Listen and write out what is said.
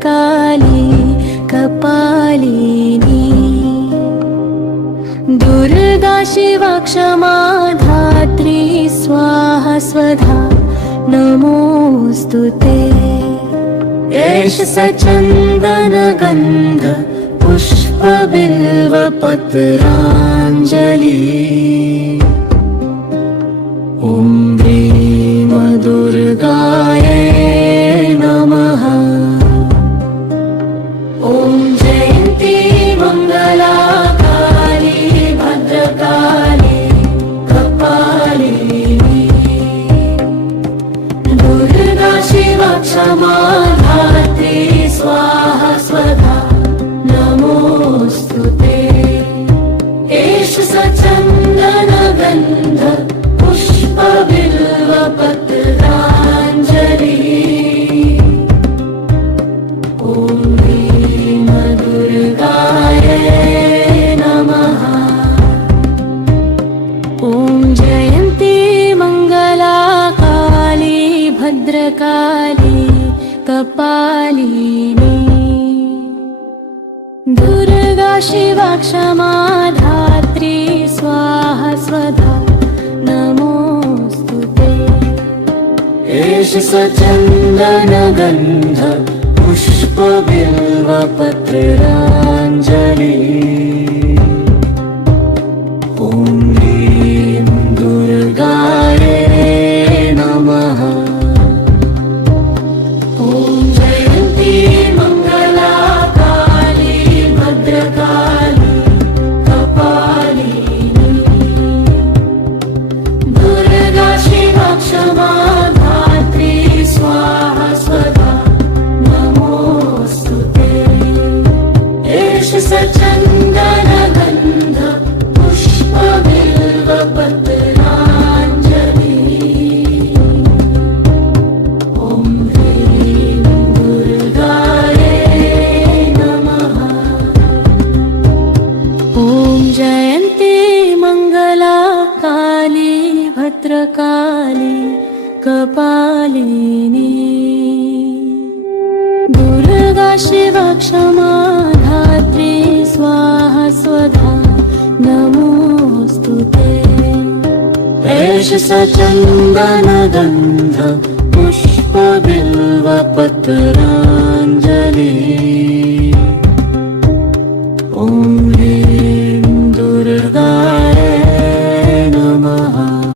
भद्रकाली कपालिनी दुर्गा शिवा क्षमा धात्री स्वाहा स्वधा नमोऽस्तुते। एष सचन्दन गन्ध पुष्प बिल्व पत्राञ्जलि। ॐ ह्रीं दुर्गायै नमः। ॐ जयन्ती मङ्गला काली भद्रकाली कपालिनी दुर्गा शिवा क्षमा धात्री स्वाहा स्वधा नमोऽस्तुते। एष सचन्दन गन्ध पुष्प बिल्व पत्राञ्जलि। ॐ ह्रीं दुर्गायै नमः। ॐ जयन्ती मङ्गला काली भद्रकाली कपालिनी दुर्गा शिवा क्षमा धात्री स्वाहा स्वधा नमोऽस्तुते। एष सचन्दन गन्ध पुष्प बिल्व पत्राञ्जलि। ॐ ह्रीं दुर्गायै नमः। ॐ जयन्ती मङ्गला काली भद्रकाली कपालिनी दुर्गा शिवा क्षमा धात्री स्वाहा स्वधा नमोऽस्तुते। एष सचन्दन गन्ध पुष्प बिल्व पत्राञ्जलि। ॐ ह्रीं दुर्गायै नमः। ॐ जयन्ती मङ्गला काली भद्रकाली कपालिनी दुर्गा शिवा क्षमा धात्री स्वाहा स्वधा नमोऽस्तुते। एष सचन्दन गन्ध पुष्प बिल्व पत्राञ्जलि।